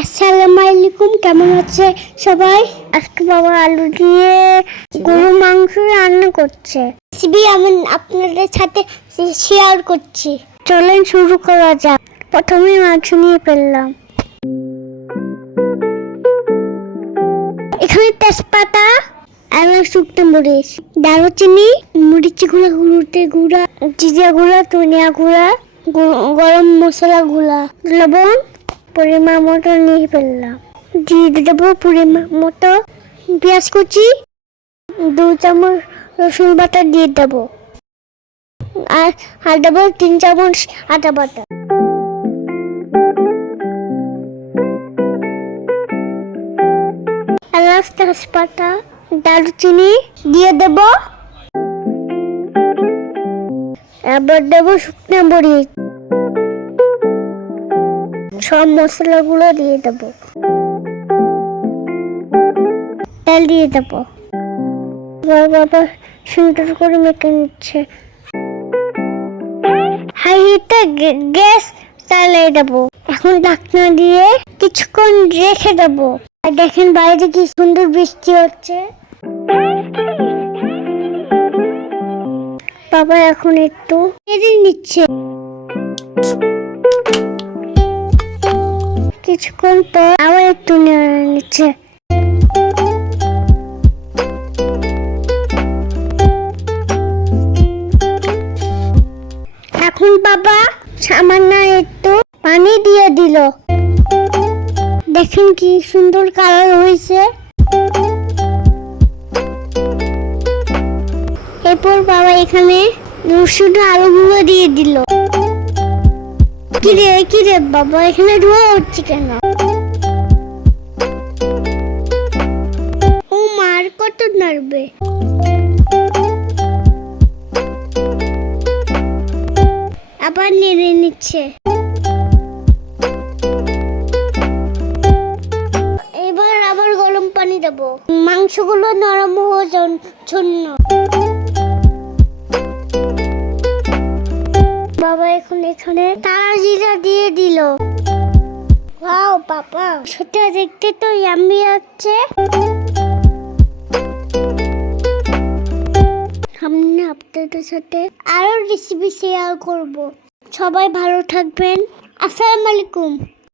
আসসালামু আলাইকুম, কেমন আছে সবাই? আজকে বাবা আলু দিয়ে গরু মাংস রান্না করছে। রেসিপি আমি আপনাদের সাথে শেয়ার করছি। চলেন শুরু করা যাক। প্রথমে মাংস নিয়ে ফেললাম। এখানে তেজপাতা আর শুকনো মরিচ, দারুচিনি মরিচ গুঁড়া, হলুদের গুঁড়া, জিরা গুঁড়া, ধনিয়া গুঁড়া গরম মশলা গুঁড়া, লবণ পরিমাণ মতো নিয়ে ফেললাম। দিয়ে দেবো পরিমাণ মতো পেঁয়াজ কুচি, দু চামচ রসুন বাটা দিয়ে দেবো। আর আর দেবো তিন চামচ আদা বাটা। এলাচ, তেজপাতা, দারুচিনি দিয়ে দেব। এবার দেবো শুকনো মরিচ। সব মশলাগুলো দিয়ে দেব। তেল দিয়ে দেব। বাবা সুন্দর করে মেখে নিচ্ছে। হাই হিটে গ্যাস চালিয়ে দেবো। এখন ঢাকনা দিয়ে কিছুক্ষণ রেখে দেবো। আর দেখেন বাইরে কি সুন্দর বৃষ্টি হচ্ছে। বাবা এখন একটু নিচ্ছে। কিছুক্ষণ পর আবার একটু নেড়ে নিচ্ছে। এখন বাবা, সামান্য একটু পানি দিয়ে দিল। দেখেন কি সুন্দর কালার হয়েছে। এরপর বাবা এখানে রসুন আলুগুলো দিয়ে দিল। কিরে কিরে বাবা, এখানে ধোয়া হচ্ছে কেন? ও মার কত নাড়বে? আবার নেড়ে নিচ্ছে। এবার আবার গরম পানি দেবো। মাংসগুলো নরম হওয়ার জন- জন্য। এখন এখানে তারা জিরা দিয়ে দিল। ওয়াও, বাবা। সেটা দেখতে তো ইয়াম্মি হচ্ছে। সামনে আপনাদের সাথে আরও রেসিপি শেয়ার করব। সবাই ভালো থাকবেন। আসসালামু আলাইকুম।